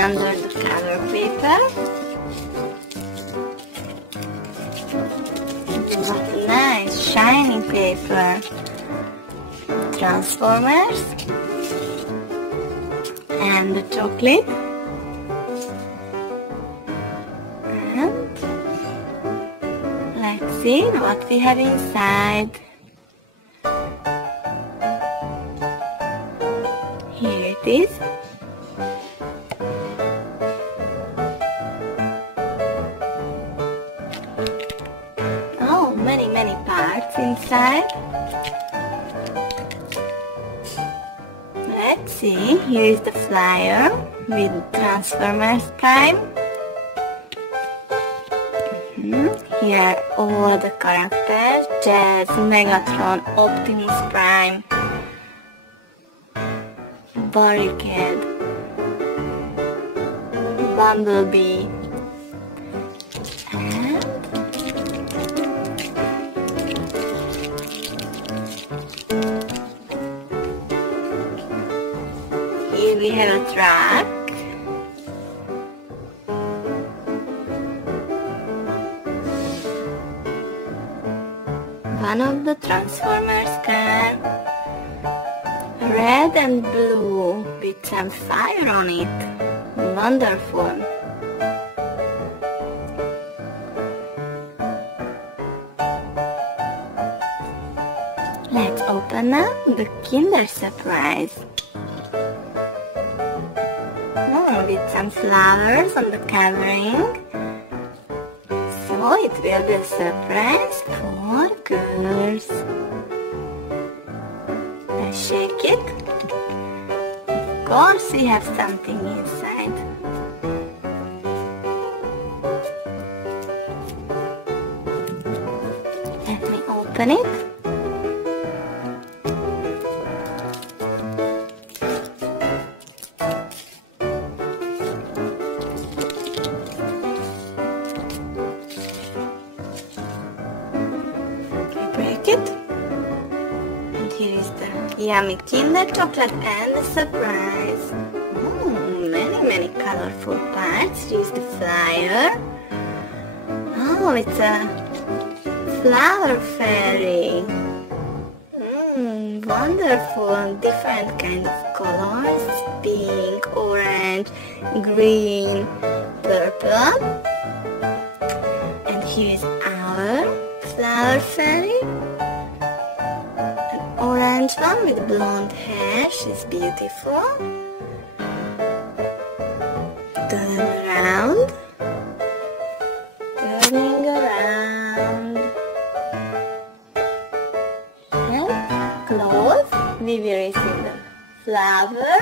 under the color paper. What a nice shiny paper. Transformers and the chocolate. And let's see what we have inside. Here it is. Oh, many parts inside. Let's see, here is the flyer with Transformers Prime. Here are all the characters: Jazz, Megatron, Optimus Prime, Barricade, Bumblebee, and here we have a truck. One of the Transformers car, red and blue with some fire on it. Wonderful. Let's open up the Kinder Surprise. With some flowers on the covering. So it will be a surprise for girls. Let's shake it. Of course we have something inside. Let me open it. Break it. And here is the yummy Kinder chocolate and the surprise. Many colorful parts. Here is the flyer. Oh, it's a flower fairy. Wonderful. Different kind of colors. Pink, orange, green, purple. And here is our flower fairy. An orange one with blonde hair. She's beautiful. Turn around. Turning around. And close. We will receive the flower.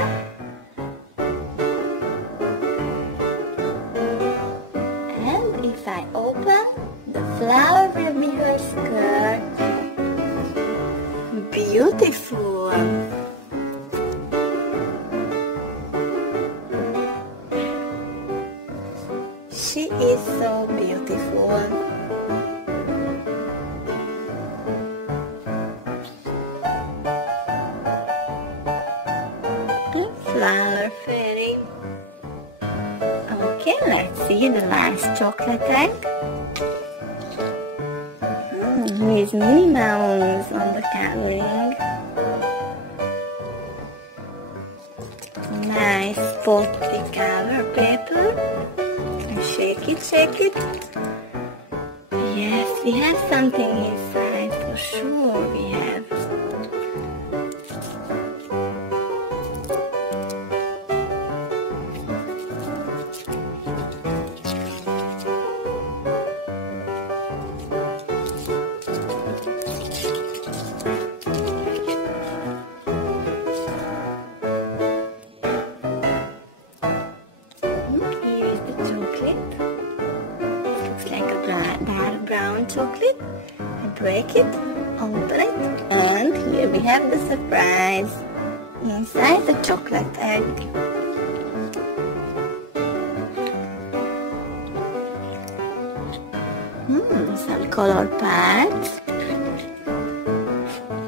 And if I open, the flower will be her skirt. Beautiful. She is so beautiful. Flower fairy. Okay, let's see the last chocolate egg. Here is Minnie Mouse on the covering. Nice sporty cover paper. Shake it, shake it. Yes, we have something inside, for sure we have. Dark brown chocolate. I break it, open it, and here we have the surprise inside the chocolate egg. Some colored parts.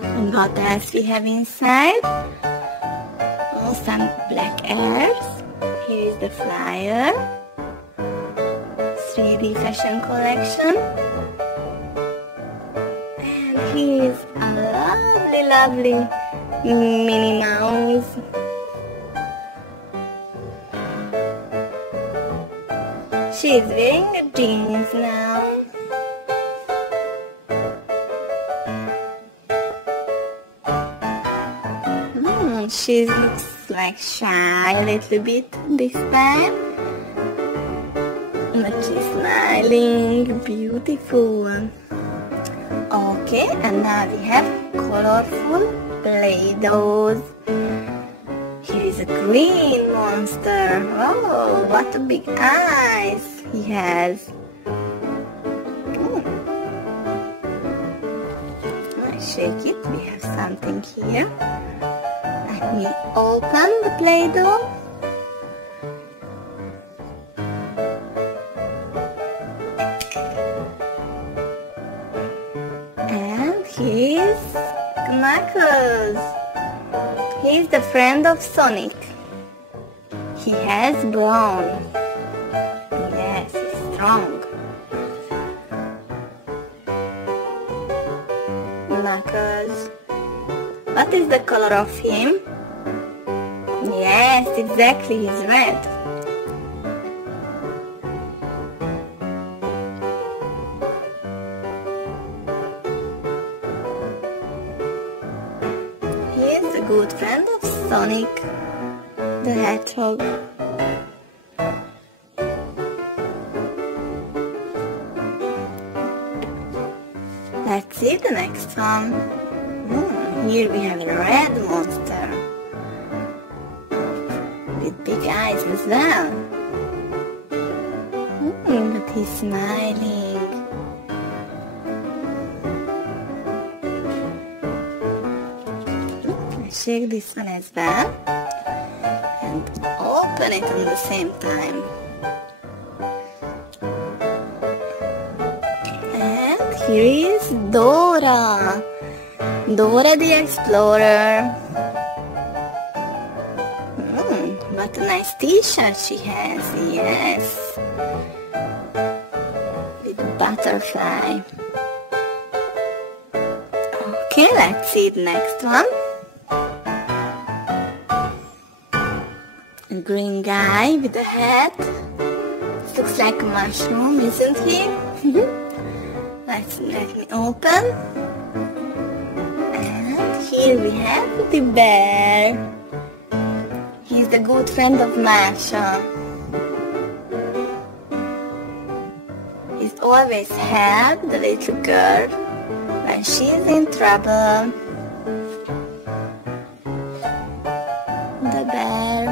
And what else we have inside? Oh, some black airs. here is the flyer. 3D fashion collection. And here is a lovely, lovely Minnie Mouse. She is wearing the jeans now. She looks like shy a little bit this time. But she's smiling, beautiful. Okay, and now we have colorful Play-Dohs. Here is a green monster. Oh, what a big eyes he has. I shake it, we have something here. Let me open the Play-Doh. And here's Knuckles. He's the friend of Sonic. He has brown. Yes, he's strong. Knuckles. What is the color of him? Yes, exactly, he's red. He is a good friend of Sonic the Hedgehog. Let's see the next one. Here we have a red monster with big eyes as well. But he's smiling. Shake this one as well and open it at the same time. And here is Dora. Dora the Explorer. What a nice t-shirt she has, yes. With a butterfly. Okay, let's see the next one. A green guy with a hat. This looks like a mushroom, isn't he? Let me open. Here we have the bear. He's the good friend of Masha. He's always helped the little girl when she's in trouble. The bear.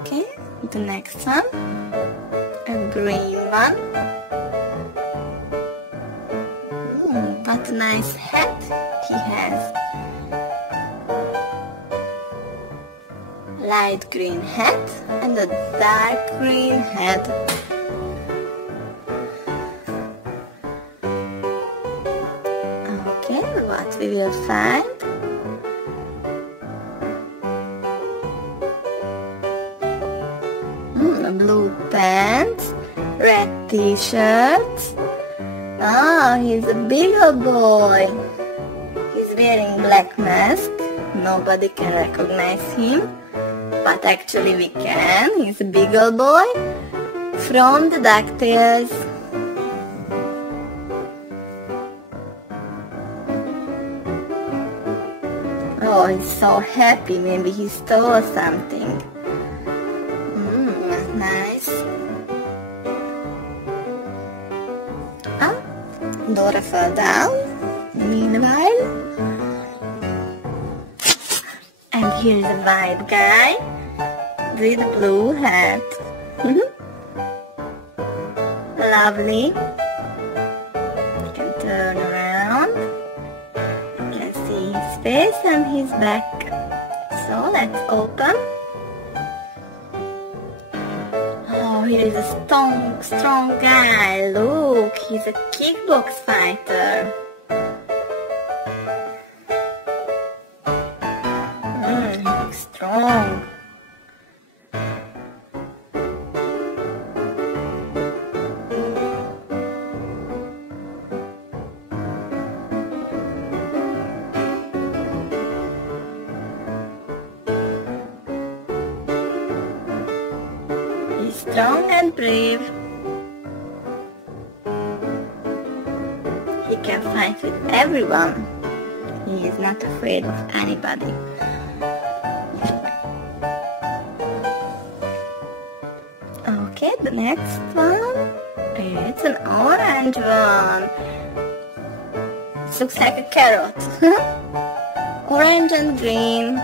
Okay, the next one. A green one. What a nice hat he has. Light green hat and a dark green hat. Okay, what we will find? Blue pants, red t-shirts. Oh, he's a bigger boy. He's wearing black mask. Nobody can recognize him. But actually we can. He's a bigger boy from the DuckTales. Oh, he's so happy. Maybe he stole something. Nice. Dora fell down, meanwhile. And here's a white guy with a blue hat. Lovely. You can turn around. You can see his face and his back. So let's open. Oh, here is a strong guy. Look, he's a kickbox fighter. He looks strong. strong and brave. He can fight with everyone. He is not afraid of anybody. Okay, the next one. It's an orange one. It looks like a carrot. Orange and green.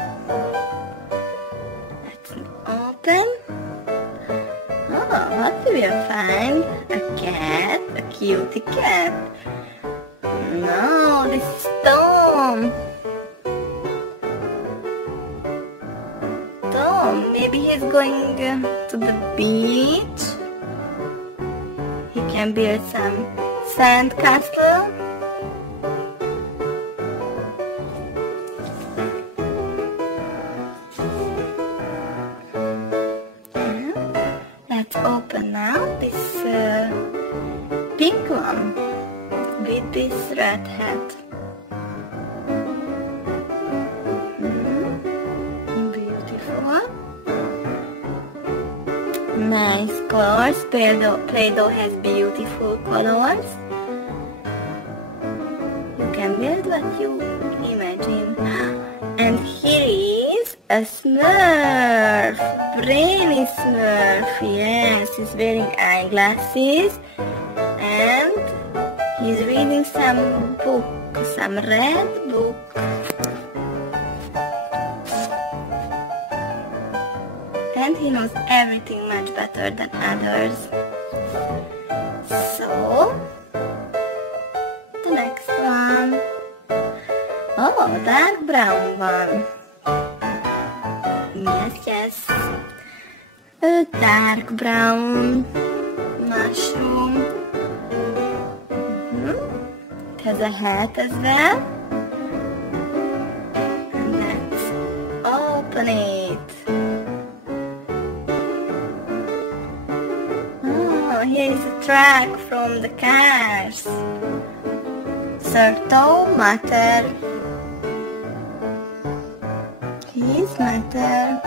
Let's open. Oh, what do we find? A cat, a cutie cat. No, this is Tom. Tom, maybe he's going to the beach. He can build some sand castle. Let's open now this pink one with this red hat. Beautiful. Nice colors. Play-Doh has beautiful colors. You can build what you imagine. And here is a Smurf. Brainy Smurf. Yes, he's wearing eyeglasses. And he's reading some book. Some red book. And he knows everything much better than others. So, the next one. Oh, dark brown one. Yes. A dark brown mushroom. It has a hat as well. And let's open it. Here is a track from the Cars. Certo Mater. His matter.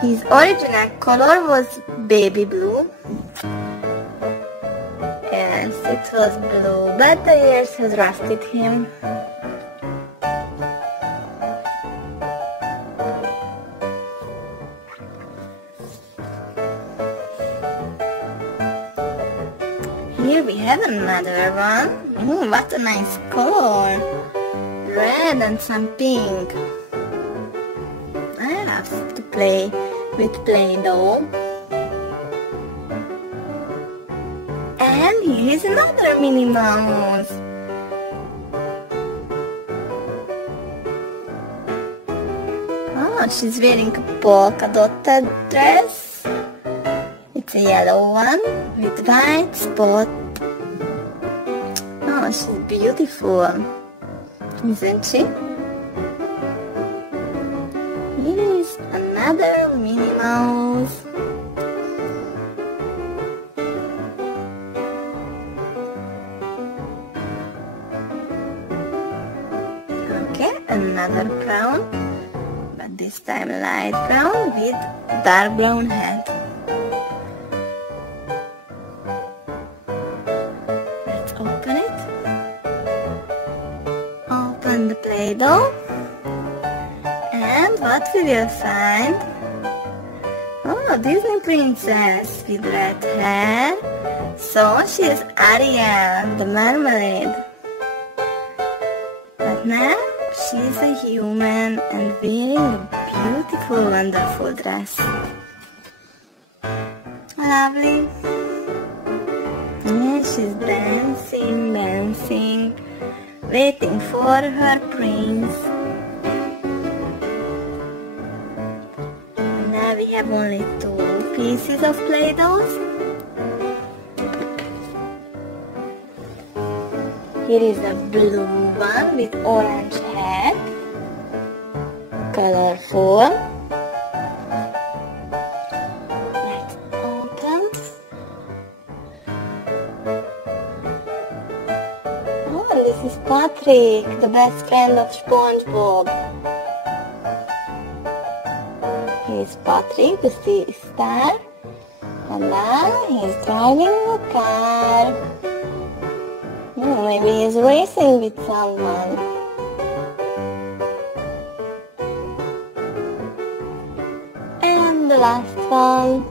His original color was baby blue. Yes, it was blue, but the years has rusted him. Here we have another one. What a nice color. Red and some pink. I love to play with Play-Doh. And here is another Minnie Mouse. Oh, she's wearing a polka dotted dress. It's a yellow one with white spot. Oh, she's beautiful, isn't she? Here is another Minnie Mouse. Okay, another brown, but this time light brown with dark brown head. Let's open it. Open the Play-Doh. And what we will find? Oh, Disney princess with red hair. So she is Ariel, the mermaid. But now she is a human and wearing a beautiful, wonderful dress. Lovely. Yeah, she's dancing, waiting for her prince. Now we have only 2 pieces of Play-Dohs. Here is a blue one with orange head. Colorful. Let's open. Oh, this is Patrick, the best friend of SpongeBob. Here's Patrick, the sea star, And then he's driving a car. Maybe he's racing with someone. And the last one.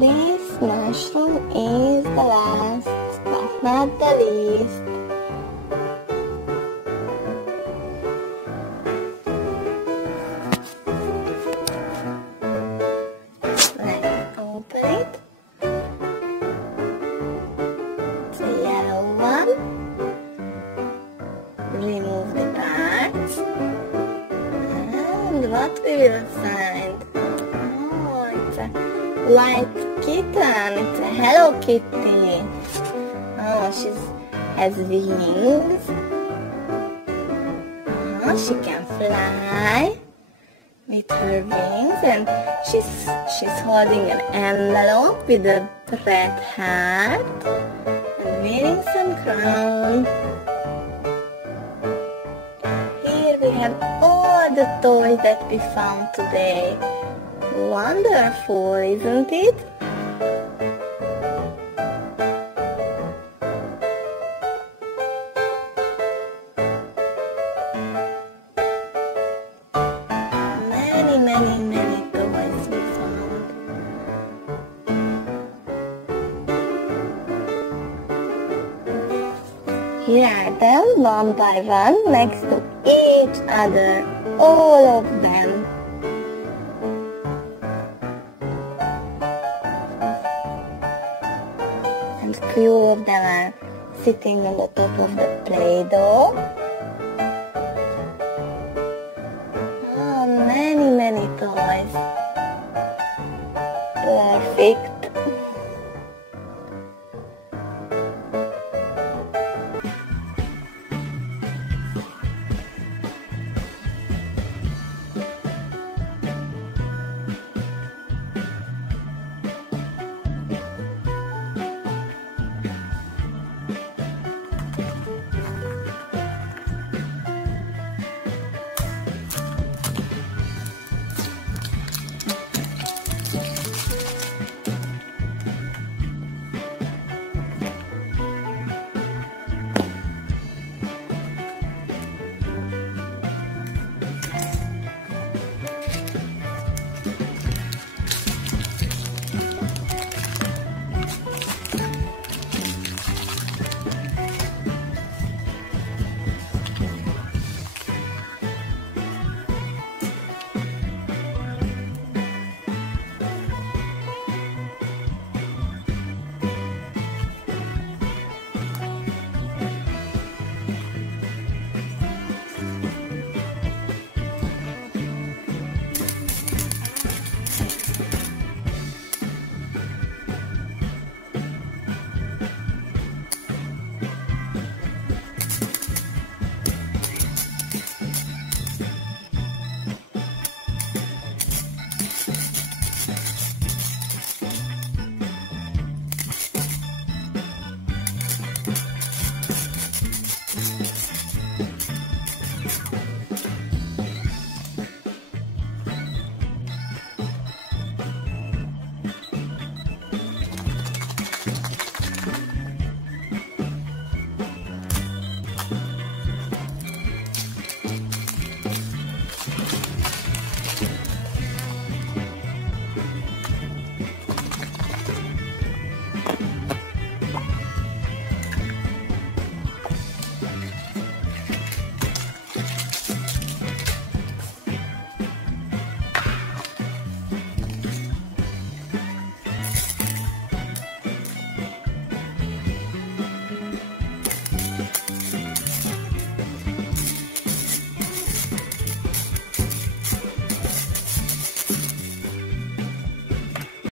This mushroom is the last, but not the least. Let's open it. It's a yellow one. Remove the parts. And what we will find? Oh, it's a white kitten. It's a Hello Kitty. Oh, she has wings. She can fly with her wings, and she's holding an envelope with a red heart and wearing some crown. Here we have all the toys that we found today. Wonderful, isn't it? Many toys we found. Here are them one by one next to each other, all of them. And few of them are sitting on the top of the Play-Doh. Oh, many toys. Perfect.